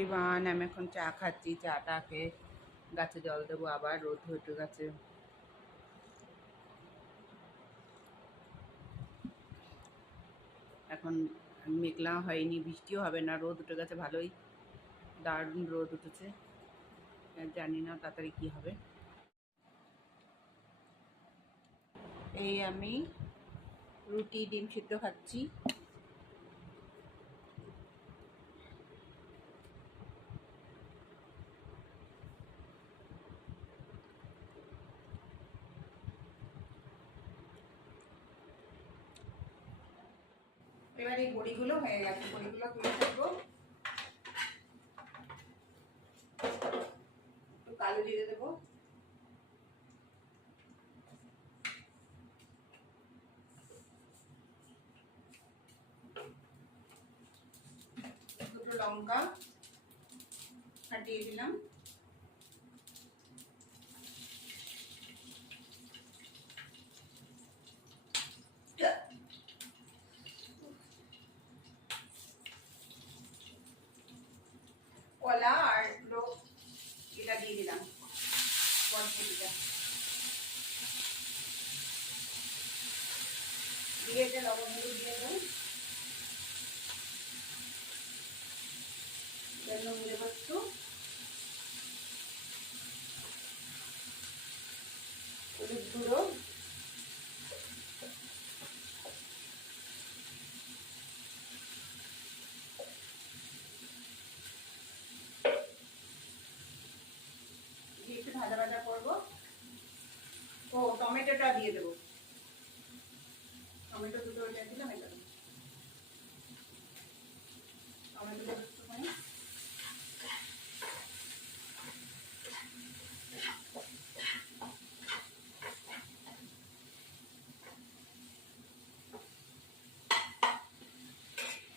Everyone আমি এখন চা খাচ্ছি, চাটা খেয়ে গাছে জল দেবো আবার, রোদ উঠে গেছে এখন মেঘলা হয়নি, বৃষ্টিও হবে না, রোদ উঠে গেছে ভালোই, দারুণ রোদ উঠেছে। জানি না তাড়াতাড়ি কি হবে। এই আমি রুটি, ডিম সিদ্ধ খাচ্ছি এবার এই বড়িগুলো হয়ে গেছে বড়িগুলো তুলে থাকব একটু কালো জিরে দেবো। দুটো লঙ্কা ফাটিয়ে দিলাম কলা আর হলো এটা দিয়ে দিলাম বরবটিটা দিয়ে এটা লবণ হলুদ দিয়ে দেবো নুন দেবো একটু হলুদ গুঁড়ো ভাজা ভাজা করব। ও টমেটোটা দিয়ে দেবো টমেটো দুটো ওইটা দিলাম এটা দেবো। টমেটো দেবো একটুখানি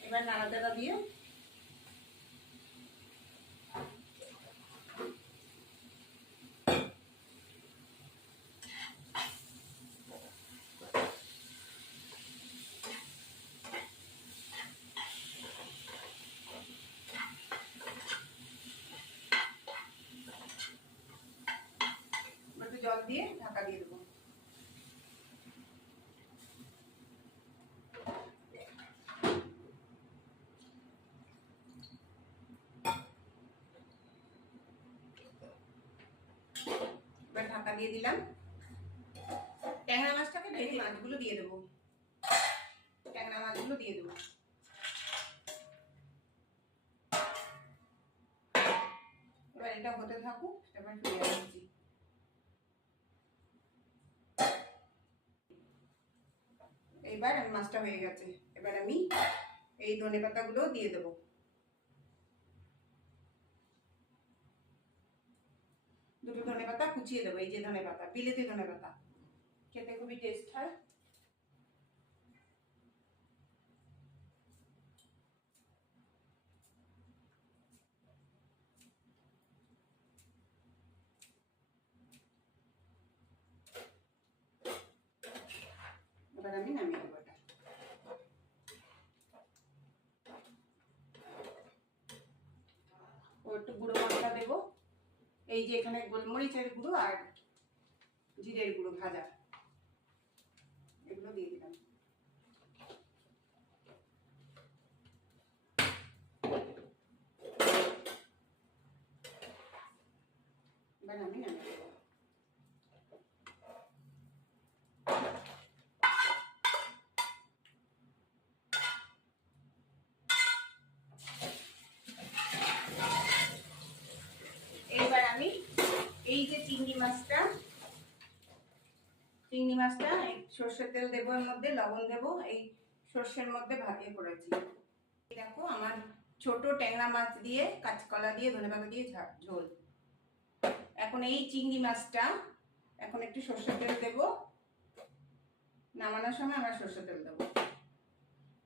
এবার নাড়াচাড়া দিয়ে একটু জল দিয়ে ঢাকা দিয়ে দেবো এবার ঢাকা দিয়ে দিলাম। ট্যাংরা মাছটাকে ভেজে মাছগুলো দিয়ে দেবো। ট্যাংরা মাছগুলো দিয়ে দেবো। এবার এটা হতে থাকুক এবার ফিরে আসছি এইবার মাছটা হয়ে গেছে। এবার আমি এই ধনে পাতাগুলো দিয়ে দেবো দুটো ধনে পাতা কুচিয়ে দেবো, এই যে ধনে পাতা বিলেতি ধনে পাতা খেতে খুবই টেস্ট হয় এবার আমি নামিয়ে দেবো এটা ও একটু গুঁড়ো মশলা দেবো এই যে এখানে গোলমরিচের গুঁড়ো আর জিরের গুঁড়ো ভাজা। এগুলো দিয়ে দিলাম। এবার আমি দেবো এইবার আমি এই যে চিংড়ি মাছটা চিংড়ি মাছটা এই সর্ষের তেল দেবো এর মধ্যে, লবণ দেবো, এই সর্ষের মধ্যে ভাপিয়ে করেছি দেখো আমার ছোট ট্যাংরা মাছ দিয়ে, কাঁচকলা দিয়ে, ধনেপাতা দিয়ে ঝোল। এখন এই চিংড়ি মাছটা, এখন একটু সর্ষের তেল দেবো। নামানোর সময় আমরা সর্ষের তেল দেবো।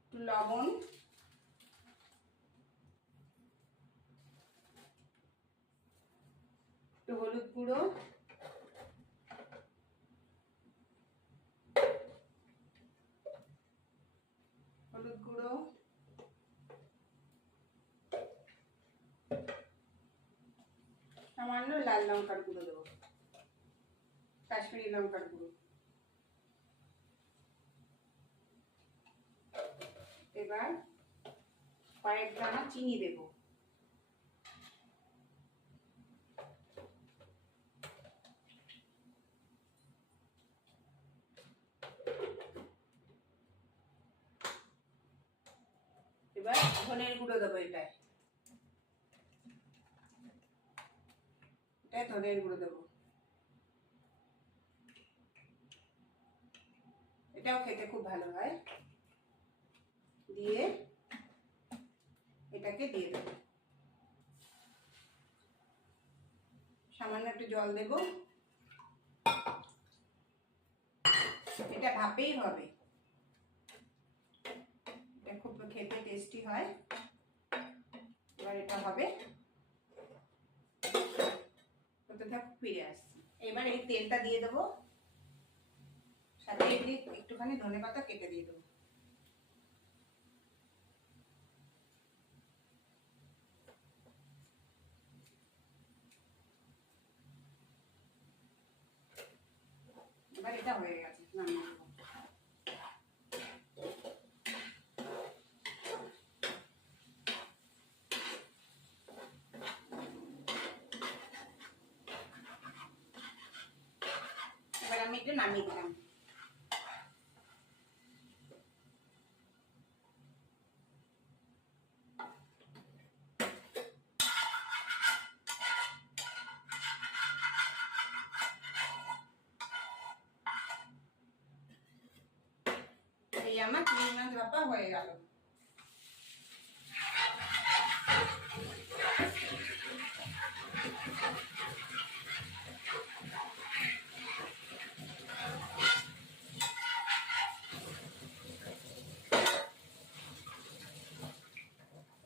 একটু লবণ। একটু হলুদ গুঁড়ো। গুঁড়ো। সামান্য লাল লঙ্কার গুঁড়ো দেবো। কাশ্মীরি লঙ্কার গুঁড়ো। এবার কয়েক দানা চিনি দেবো। ধনের গুঁড়ো দেবো এটায় এটায় ধনের গুঁড়ো দেবো। এটাও খেতে খুব ভালো হয়। দিয়ে এটাকে দিয়ে দেবো। সামান্য একটু জল দেব। এটা ভাপেই হবে এটা খুব খেতে টেস্টি হয়। এবার এটা হবে। হতে থাক ফিরে আসছি। এবার এই তেলটা দিয়ে দেবো। সাথে এগুলি একটুখানি ধনে পাতা কেটে দিয়ে দেবো। এবার এটা হয়ে গেছে নামিয়ে দেবো এবার আমি এটা নামিয়ে দিলাম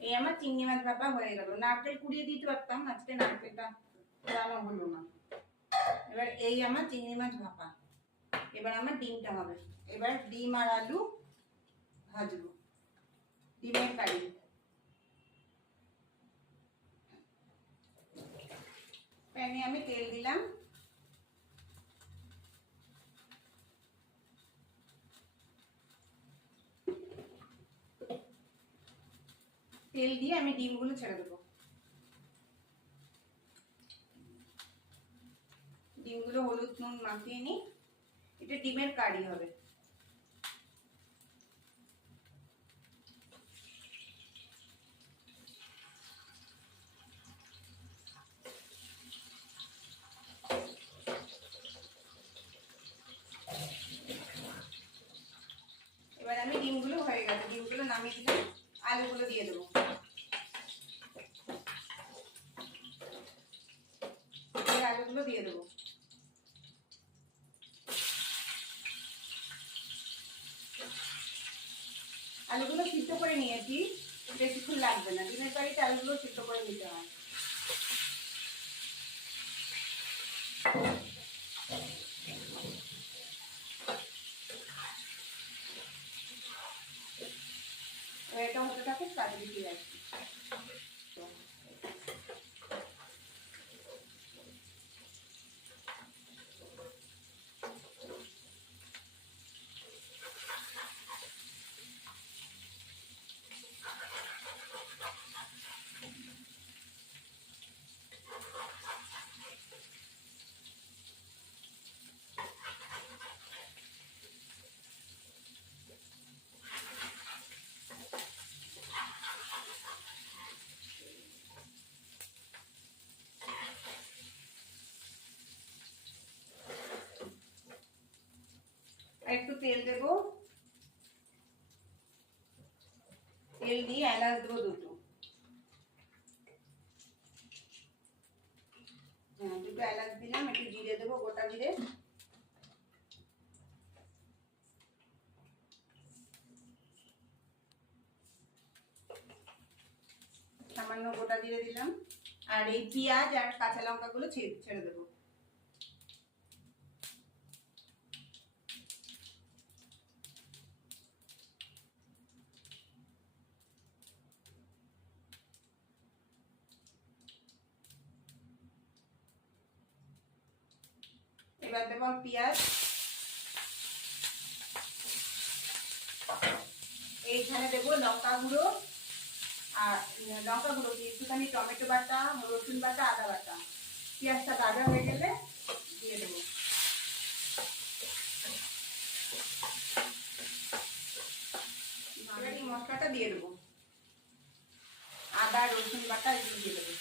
এই আমার চিংড়ি মাছ ভাপা হয়ে গেল নারকেল কুড়িয়ে দিতে পারতাম আজকে নারকেলটা দেওয়া হলো না এবার এই আমার চিংড়ি মাছ ভাপা এবার আমার ডিমটা হবে এবার ডিম আর আলু ভাজবো ডিমের কারি প্যানে আমি তেল দিলাম তেল দিয়ে আমি ডিমগুলো ছেড়ে দেবো। ডিমগুলো হলুদ নুন মাখিয়ে নিই। এটা ডিমের কারি হবে এবার আমি ডিমগুলো হয়ে গেছে ডিমগুলো নামিয়ে দিলাম আলুগুলো দিয়ে দেবো এবার আলুগুলো দিয়ে দেবো আলুগুলো সিদ্ধ করে নিয়েছি বেশিক্ষণ লাগবে না। ডিমের বাড়িতে আলুগুলো সিদ্ধ করে নিতে হয়। একটু তেল দেব। তেল দিয়ে এলাচ দেবো দুটো। হ্যাঁ দুটো এলাচ দিলাম, একটু জিরে দেবো, গোটা জিরে। সামান্য গোটা জিরে দিলাম। আর এই পেঁয়াজ আর কাঁচা লঙ্কাগুলো ছেড়ে দেবো এবার দেবো পেঁয়াজ এইখানে দেবো লঙ্কা গুঁড়ো আর লঙ্কা গুঁড়ো দিয়ে একটুখানি টমেটো বাটা, রসুন বাটা, আদা বাটা। পেঁয়াজটা ভাজা হয়ে গেলে দিয়ে দেবো। মশলাটা দিয়ে দেবো। আদা, রসুন বাটা, এগুলো দিয়ে দেবো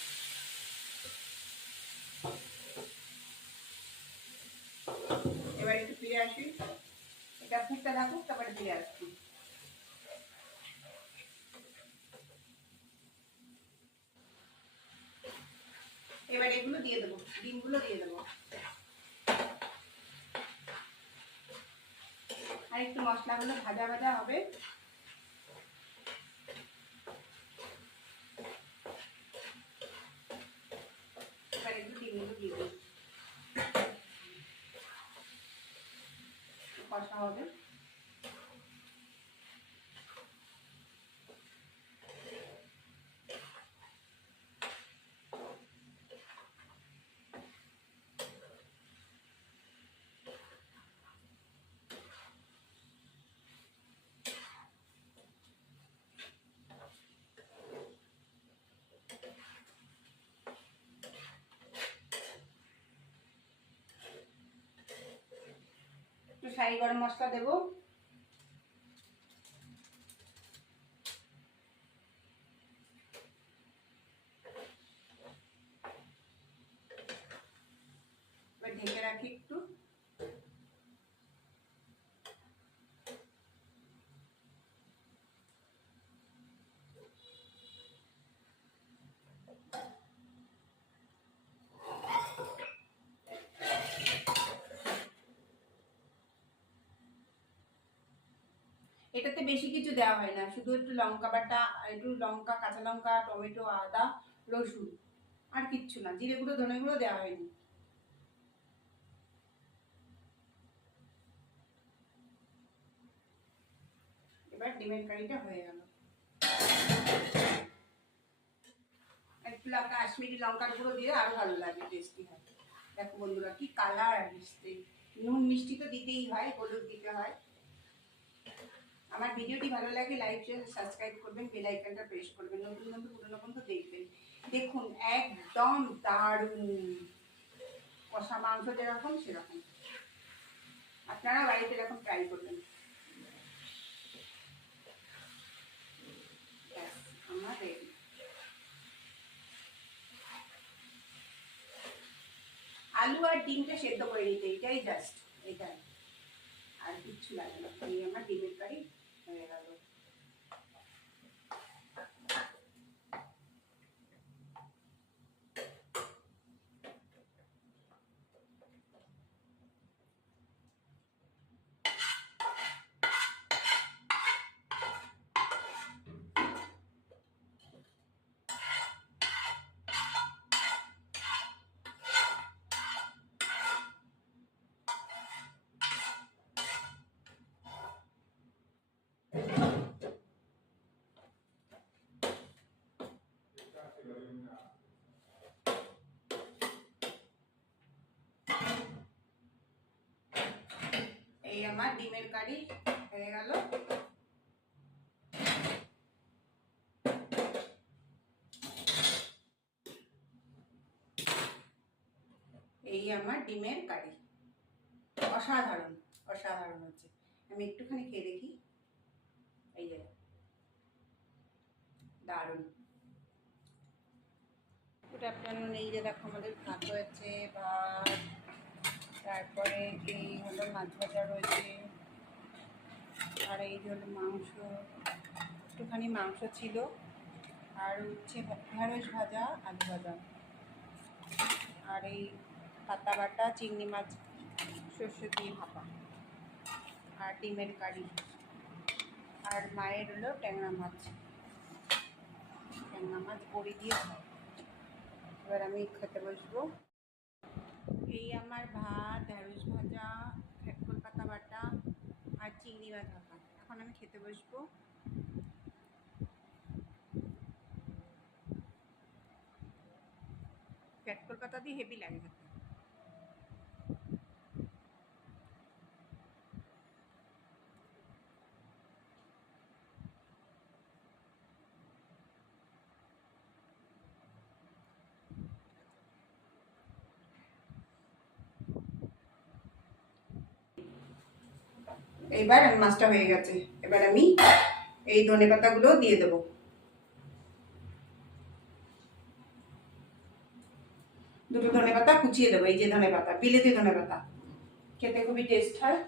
এবার একটু ফিরে আসি এটা ফুটতে তারপরে দিয়ে আসছি। এবার এগুলো দিয়ে দেবো, ডিমগুলো দিয়ে দেবো। আর একটু মশলাগুলো ভাজা ভাজা হবে এবার একটু ডিমগুলো দিয়ে দেবো কষা হবে। শাহি গরম মশলা দেবো। এটাতে বেশি কিছু দেওয়া হয় না। শুধু একটু লঙ্কা বাটা একটু লঙ্কা, কাঁচা লঙ্কা, টমেটো, আদা, রসুন, আর কিচ্ছু না। জিরে গুঁড়ো, ধনে গুঁড়ো দেওয়া হয়নি। এবার ডিমের কারিটা হয়ে গেল। একটু কাশ্মীরি লঙ্কার গুঁড়ো দিয়ে আরও ভালো লাগে টেস্টি হয়। দেখো বন্ধুরা, কি কালার আসছে নুন মিষ্টি তো দিতেই হয়, হলুদ দিতে হয়। আমার ভিডিওটি ভালো লাগে লাইক শেয়ার সাবস্ক্রাইব করবেন বেল আইকনটা প্রেস করবেন, নতুন নতুন পুরনো বন্ধু দেখবেন। দেখুন, একদম দারুণ। কষা মাংস যেরকম, সেরকম। আপনারা বাড়িতে এরকম ট্রাই করবেন। আলু আর ডিমটা সেদ্ধ করে নিতে, এটাই জাস্ট এটাই। আর কিচ্ছু লাগে না। আমার ডিমের কারি হয়ে গেল এই আমার ডিমের কারি হয়ে গেল। এই আমার ডিমের কারি। অসাধারণ অসাধারণ হচ্ছে। আমি একটুখানি খেয়ে দেখি এই যে দারুণ গুড আফটারনুন এই যে দেখো আমাদের ভাত হয়েছে ভাত তারপরে এই হলো মাছ ভাজা রয়েছে। আর এই যে হলো মাংস, একটুখানি মাংস ছিল। আর হচ্ছে ঢেঁড়স ভাজা, আলু ভাজা। আর এই পাতা বাটা, চিংড়ি মাছ, সর্ষে দিয়ে ভাপা। আর ডিমের কারি। আর মায়ের হলো ট্যাংরা মাছ। ট্যাংরা মাছ বড়ি দিয়ে খায় এবার আমি খেতে বসবো। এই আমার ভাত, ঢেঁড়স ভাজা আর চিংড়ি বা ভাপা। এখন আমি খেতে বসবো। ক্যাটকল পাতা দিয়ে হেভি লাগে এইবার আমি মাছটা হয়ে গেছে। এবার আমি এই ধনে পাতাগুলো দিয়ে দেব। দুটো ধনে পাতা কুচিয়ে দেবো, এই যে ধনে পাতা, বিলেতি ধনে পাতা। খেতে খুবই টেস্ট হয়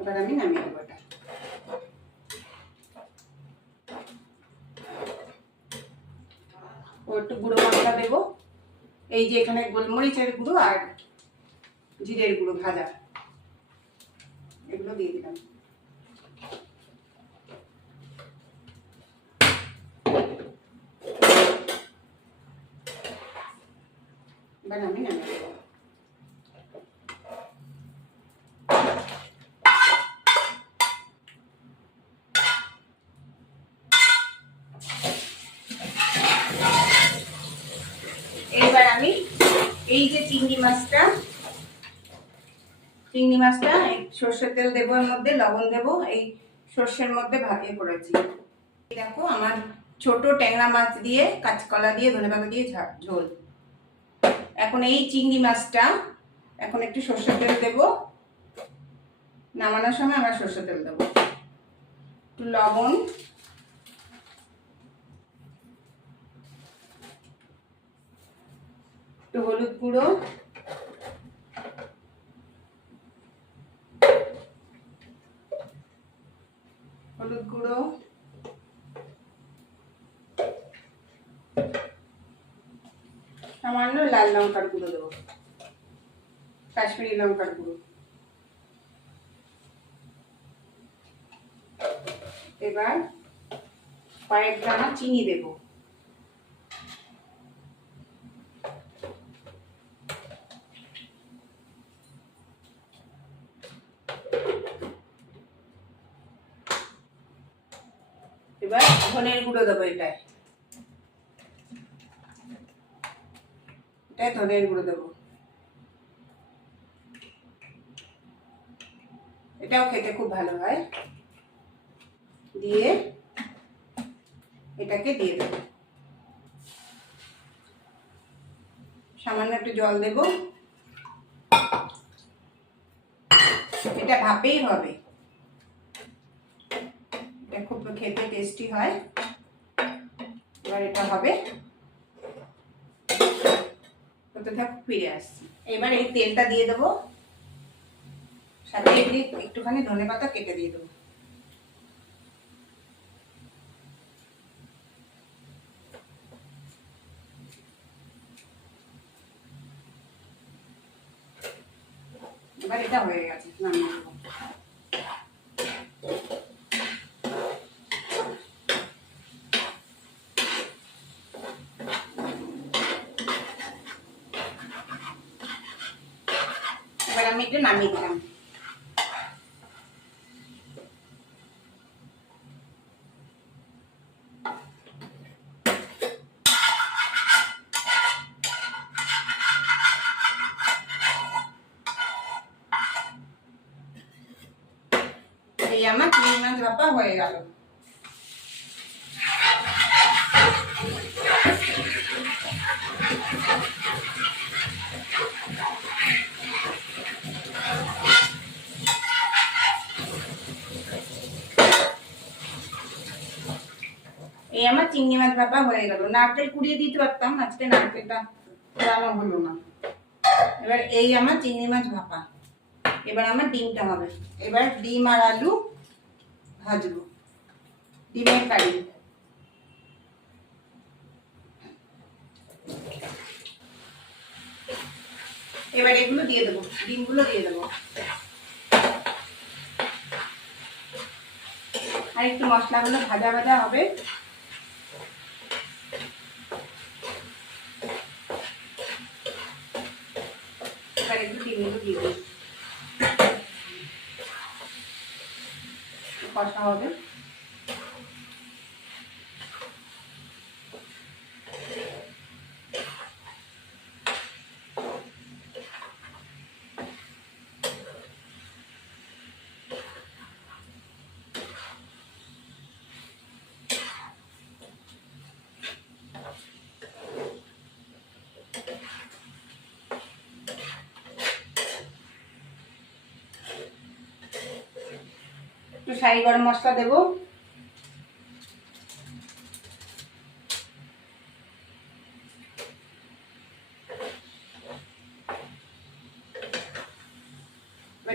এবার আমি নামিয়ে দেবো এটা ও একটু গুঁড়ো মশলা দেবো। এই যে এখানে গোলমরিচের গুঁড়ো আর জিরের গুঁড়ো ভাজা। এগুলো দিয়ে দিলাম। এবার আমি নামিয়ে দেবো এবার আমি এই যে চিংড়ি মাছটা, চিংড়ি মাছটা, এই সর্ষের তেল দেবো এর মধ্যে, লবণ দেবো, এই সর্ষের মধ্যে ভাপিয়ে করেছি দেখো, আমার ছোট ট্যাংরা মাছ দিয়ে, কাঁচকলা দিয়ে ধনেপাতা দিয়ে ঝোল। এখন এই চিংড়ি মাছটা, এখন একটু সর্ষের তেল দেবো। নামানোর সময় আমরা সর্ষের তেল দেবো। একটু লবণ। একটু হলুদ গুঁড়ো। হলুদ গুঁড়ো। সামান্য লাল লঙ্কার গুঁড়ো দেবো। কাশ্মীরি লঙ্কার গুঁড়ো। এবার কয়েক দানা চিনি দেবো। এবার ধনের গুঁড়ো দেবো এটায়। এটায় ধনের গুঁড়ো দেবো। এটাও খেতে খুব ভালো হয়। দিয়ে এটাকে দিয়ে দেবো। সামান্য একটু জল দেব। এটা ভাপেই হবে। খেতে টেস্টি হয়। এবার এটা হবে। থাক ফিরে আসছি। এবার এই তেলটা দিয়ে দেবো। সাথে এগুলি একটুখানি ধনে পাতা কেটে দিয়ে দেবো। এবার এটা হয়ে গেছে, নামিয়ে দেবো এবার আমি এটা নামিয়ে দিলাম এই আমার চিংড়ি মাছ ভাপা হয়ে গেল আমার চিংড়ি মাছ ভাপা হয়ে গেল। নারকেল কুড়িয়ে দিতে পারতাম, আজকে নারকেলটা দেওয়া হলো না। এবার এই আমার চিংড়ি মাছ ভাপা। এবার আমার ডিমটা হবে। এবার ডিম আর আলু ভাজবো। ডিমের কারি। এবার এগুলো দিয়ে দেবো, ডিমগুলো দিয়ে দেবো। আর একটু মশলাগুলো ভাজা ভাজা হবে এবার একটু হবে। ছাই গরম মশলা দেবো।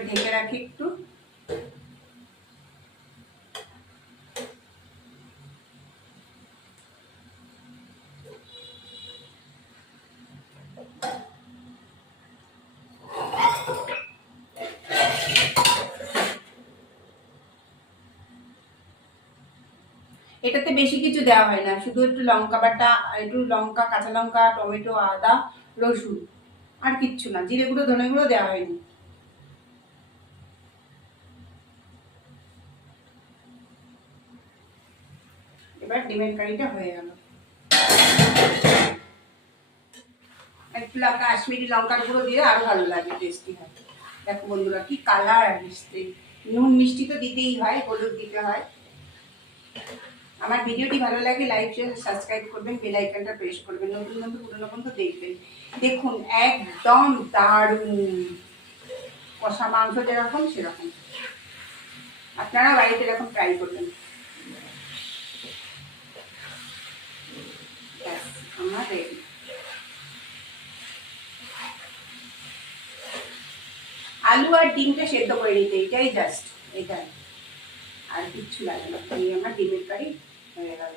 ঢেকে রাখি একটু। এটাতে বেশি কিছু দেওয়া হয় না, শুধু একটু লঙ্কা বাটা, একটু লঙ্কা, কাঁচা লঙ্কা, টমেটো, আদা, রসুন আর কিচ্ছু না, জিরে গুঁড়ো, ধনে গুঁড়ো দেওয়া হয়নি। এবার ডিমের কারিটা হয়ে গেল। একটু লা- কাশ্মীরি লঙ্কার গুঁড়ো দিয়ে আরও ভালো লাগে টেস্টি হয়। দেখো বন্ধুরা, কি কালার আসছে নুন মিষ্টি তো দিতেই হয়, হলুদ দিতে হয়। আমার ভিডিওটি ভালো লাগে লাইক শেয়ার সাবস্ক্রাইব করবেন বেল আইকনটা প্রেস করবেন, নতুন নতুন পুরনো বন্ধু দেখবেন। দেখুন, একদম দারুণ। কষা মাংস যেরকম, সেরকম। আপনারা বাড়িতে এরকম ট্রাই করবেন। আলু আর ডিমটা সেদ্ধ করে নিতে, এটাই জাস্ট এটাই। আর কিচ্ছু লাগে না। আমার ডিমের কারি হয়ে গেল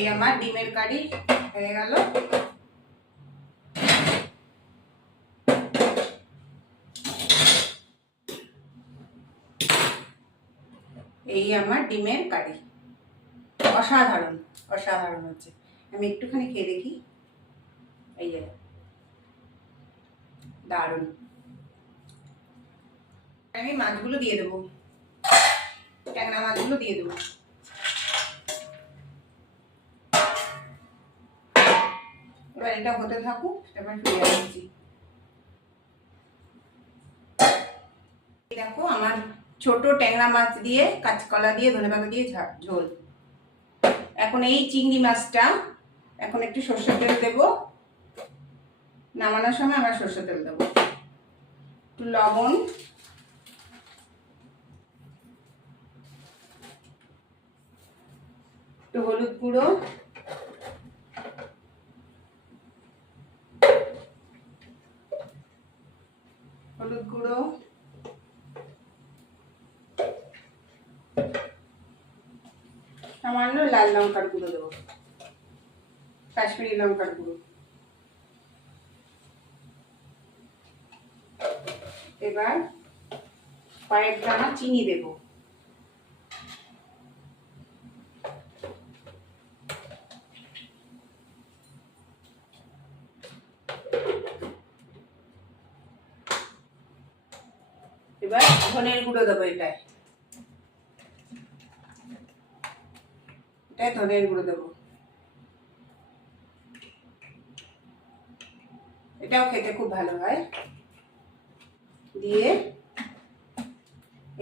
এই আমার ডিমের কারি হয়ে গেল। এই আমার ডিমের কারি। অসাধারণ অসাধারণ হচ্ছে। আমি একটুখানি খেয়ে দেখি। এই দারুণ। আমি মাছগুলো দিয়ে দেবো। ট্যাংরা মাছগুলো দিয়ে দেবো। এবার এটা হতে থাকুক এবার ফিরে আসছি দেখো, আমার ছোট ট্যাংরা মাছ দিয়ে, কাঁচকলা দিয়ে, ধনেপাতা দিয়ে ঝোল। এখন এই চিংড়ি মাছটা, এখন একটু সর্ষের তেল দেবো। নামানোর সময় আমরা সর্ষের তেল দেবো। একটু লবণ। একটু হলুদ গুঁড়ো। হলুদ গুঁড়ো। সামান্য লাল লঙ্কার গুঁড়ো দেবো। কাশ্মীরি লঙ্কার গুঁড়ো। এবার কয়েক দানা চিনি দেবো এবার ধনের গুঁড়ো দেবো এটায় এটায় ধনের গুঁড়ো দেবো। এটাও খেতে খুব ভালো হয়। দিয়ে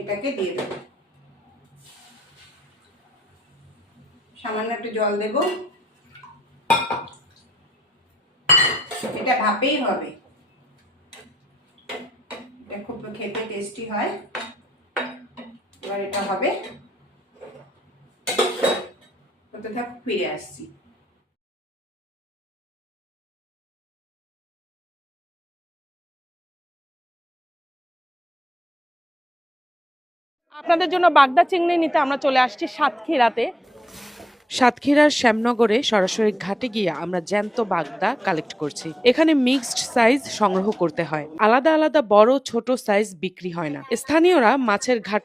এটাকে দিয়ে দেবো। সামান্য একটু জল দেব। এটা ভাপেই হবে। এটা খুব খেতে টেস্টি হয়। এবার এটা হবে। থাক ফিরে আসছি। আপনাদের জন্য বাগদা চিংড়ি নিতে আমরা চলে আসছি সাতক্ষীরাতে। সাতক্ষীরার শ্যামনগরে সরাসরি ঘাটে গিয়ে আমরা জ্যান্ত বাগদা কালেক্ট করছি। এখানে মিক্সড সাইজ সংগ্রহ করতে হয়। আলাদা আলাদা বড় ছোট সাইজ বিক্রি হয় না। স্থানীয়রা মাছের ঘাট